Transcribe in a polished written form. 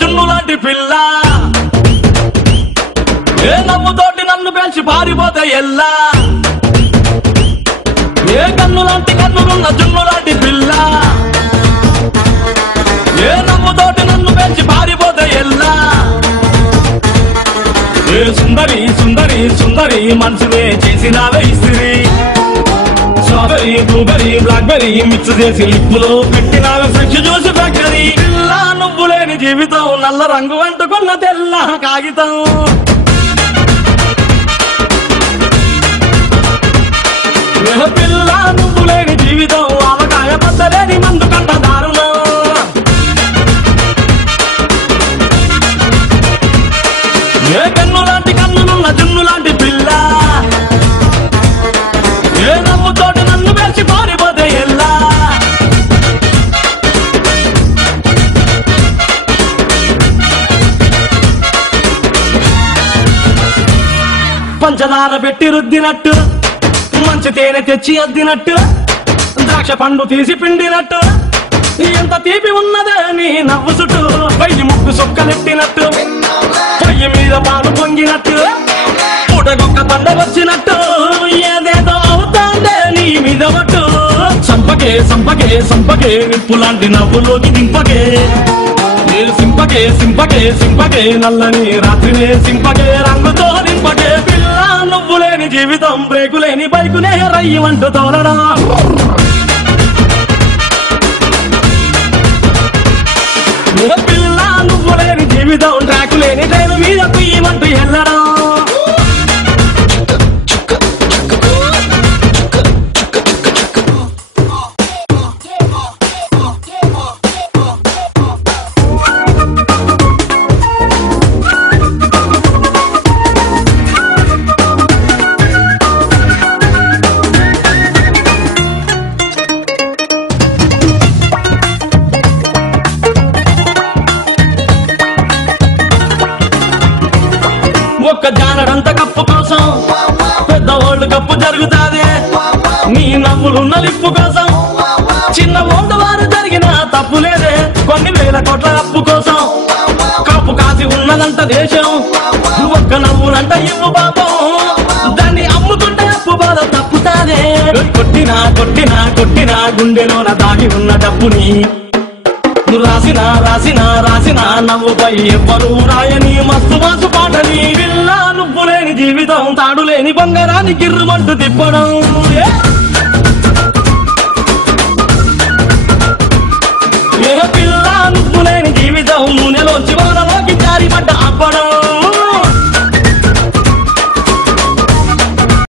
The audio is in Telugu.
జున్ను లాంటి పిల్ల ఏ నవ్వుతోటి నన్ను పెంచి పారిపోతే ఎల్లా ఏ కన్ను లాంటి కన్నులున్న జున్ను లాంటి పిల్ల ఏ నవ్వుతోటి నన్ను పెంచి పారిపోతే ఎల్లా ఏ సుందరి సుందరి సుందరి మనసునే చేసినావే ఇస్త్రీ స్ట్రాబెరీ బ్లూబెరీ బ్లాక్బెరీ మిక్స్ చేసి లిప్పులో పెట్టినావే ఫ్రెష్ జ్యూస్ ఫ్యాక్టరీ పిల్ల నువ్వు లేని జీవితం నల్ల రంగు అంటుకున్న తెల్ల కాగితం పిల్ల నువ్వు లేని జీవితం ఆవకాయ పచ్చలేని మందు కంట దారుణం ఏ కన్ను లాంటి కన్నులున్న జున్ను లాంటి పిల్ల ఏ నవ్వుతోటి నన్ను పెంచి పారిపోతే ఎల్లా పంచదార పెట్టి రుద్దినట్టు మంచి తేనె తెచ్చి అద్దినట్టు ద్రాక్ష పండు తీసి పిండినట్టు ఎంత తీపి ఉన్నదే నీ నవ్వు చుట్టూ పైకి ముక్కు సొక్కలెట్టినట్టు పొయ్యి మీద పాలు పొంగినట్టు పూటకొక్క తండ వచ్చినట్టు ఏదేదో అవుతాండే నీ మీద పట్టు సంపకే సంపకే సంపకే నిప్పు లాంటి నవ్వులోకి దింపకే సింపకే సింపకే సింపకే నల్లని రాత్రినే సింపకే రంగుతో దింపకే పిల్ల నువ్వు లేని జీవితం బ్రేకు లేని బైకునే రయ్యమంటూ తోలడా పిల్ల నువ్వు లేని జీవితం ట్రాకు లేని ట్రైన్ మీద కుయ్యమంటూ ఎల్లడా ఒక్క జానడంత కప్పు కోసం పెద్ద ఓల్డ్ కప్పు జరుగుతాదే నీ నవ్వులున్న లిప్పు కోసం చిన్న ఓల్డ్ వారు జరిగిన తప్పు లేదే కొన్ని వేల కోట్ల అప్పు కోసం కప్పు కాసి ఉన్నదంట దేశం ఒక్క నవ్వునంట ఇవ్వు పాపం దాన్ని అమ్ముకుంటే అప్పు బాధ తప్పుతాదే కొట్టినా కొట్టినా కొట్టినా గుండెలోన దాగి ఉన్న డబ్బుని రాసిన రాసిన రాసిన నవ్వుపై ఎవ్వరూ రాయని మస్తు మాసు పాటని పిల్ల నువ్వు లేని జీవితం తాడు లేని బంగారాన్ని గిర్రుమంటూ తిప్పడం పిల్ల నువ్వు లేని జీవితం నూనెలోంచి వానలోకి జారిపడ్డ అప్పడం